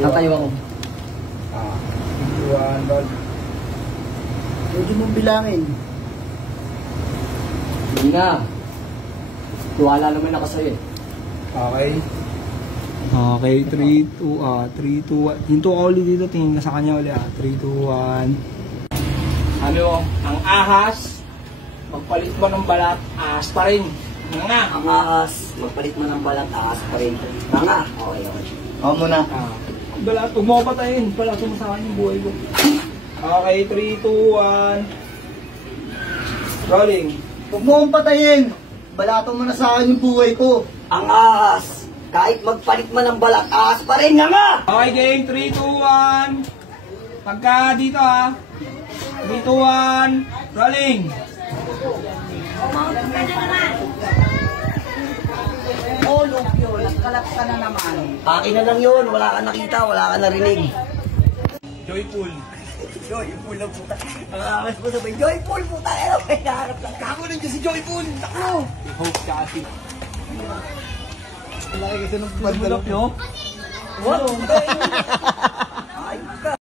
Tatayo ako. 3, 2, 1, roll. Pwede mong bilangin. Hindi na. Tuwala naman ako sa'yo eh. Okay. Okay, 3, 2, 1. Hinto ka ulit dito, tingin ka sa kanya ulit. 3, 2, 1. Ano, ang ahas, magpalit mo ng balat, ahas pa rin. Nga. Ang ahas, magpalit mo ng balat, ahas pa rin. Nga. Okay, okay. Ako muna. Balat, huwag mo ko patayin. Balat, sumasakan yung buhay ko. Okay, 3, 2, 1. Rolling. Huwag mo akong patayin. Balato mo na sa akin yung buhay ko. Ang ahas, kahit magpalit mo ng balat, ahas pa rin. Nga. Okay, game. 3, 2, 1. Pagka dito 3, 2, 1. Rolling. Oh, Lukyo, nagkalat ka na naman. Akin na lang yun. Wala ka nakita, wala ka narinig. Joyful. Joyful na puta. Ang ahas mo sabay, Joyful puta. Ano ba hinaharap lang? Kako nandiyan si Joyful. Ako. Hope ka kasi. Wala kasi ng Bulok nyo? What?